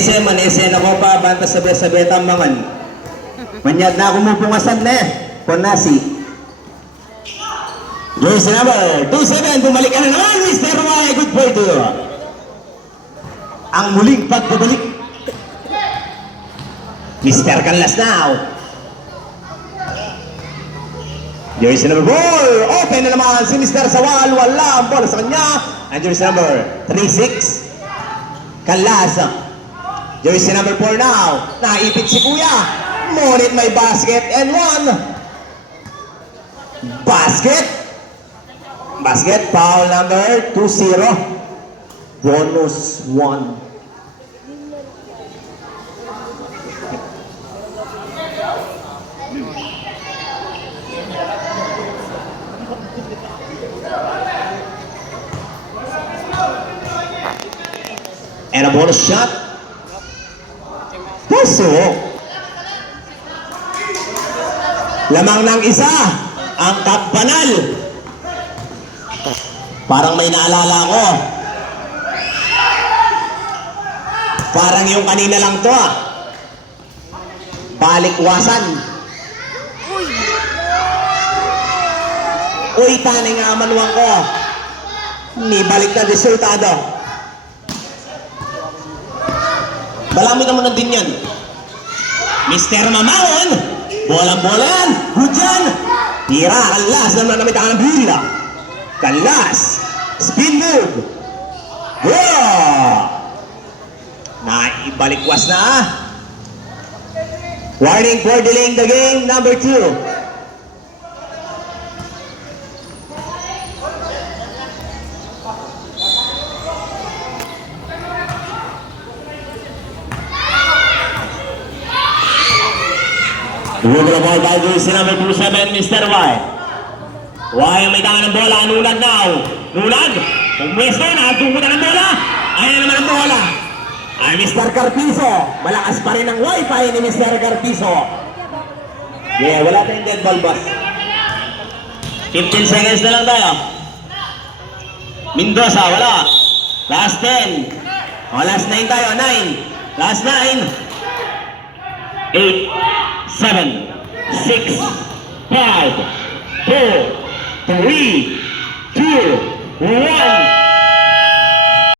Manesen ako pa, banta sabi-sabi tambangan. Manyad na kumupungasan na eh. Ponasi. Jersey number 27, bumalik ka na naman, Mr. Y. Good boy to you. Ang muling pagbabalik. Mr. Canlas now. Jersey number 4, open na naman si Mr. Sawal. Wala ang bola sa kanya. And jersey number 36, Canlas. Jersey number 4 now. Naipit si Kuya. Ngunit may basket and one. Basket, foul number 20. Bonus 1. And a bonus shot. Puso. Lamang ng isa ang Kapbanal. Parang may naalala ko. Parang yung kanina lang to ah. Balikwasan. Uy, tanay nga manuang ko. Ni balik na resultado. Balami naman na din yan. Mr. Mamawon. Bolang-bola yan. Good yan. Tira, Canlas naman na may taka ng bila. Canlas. Spin move. Wow! Naibalikwas na. Warning for delaying the game, number 2. Remove the ball by jersey number 27, Mr. Y. Y ang may tangan ng bola, Nulad now. Nulad, pumwesto na, tungkol na ng bola. Ayan naman ang bola. Ay, Mr. Carpizo. Malakas pa rin ang wifi ni Mr. Carpizo. Yeah, wala tayong dead ball, boss. 15 seconds na lang tayo. Mendoza, wala. Last 10. O, last 9 tayo, 9. Last 9. 8. 7, 6, 5, 4, 3, 2, 1.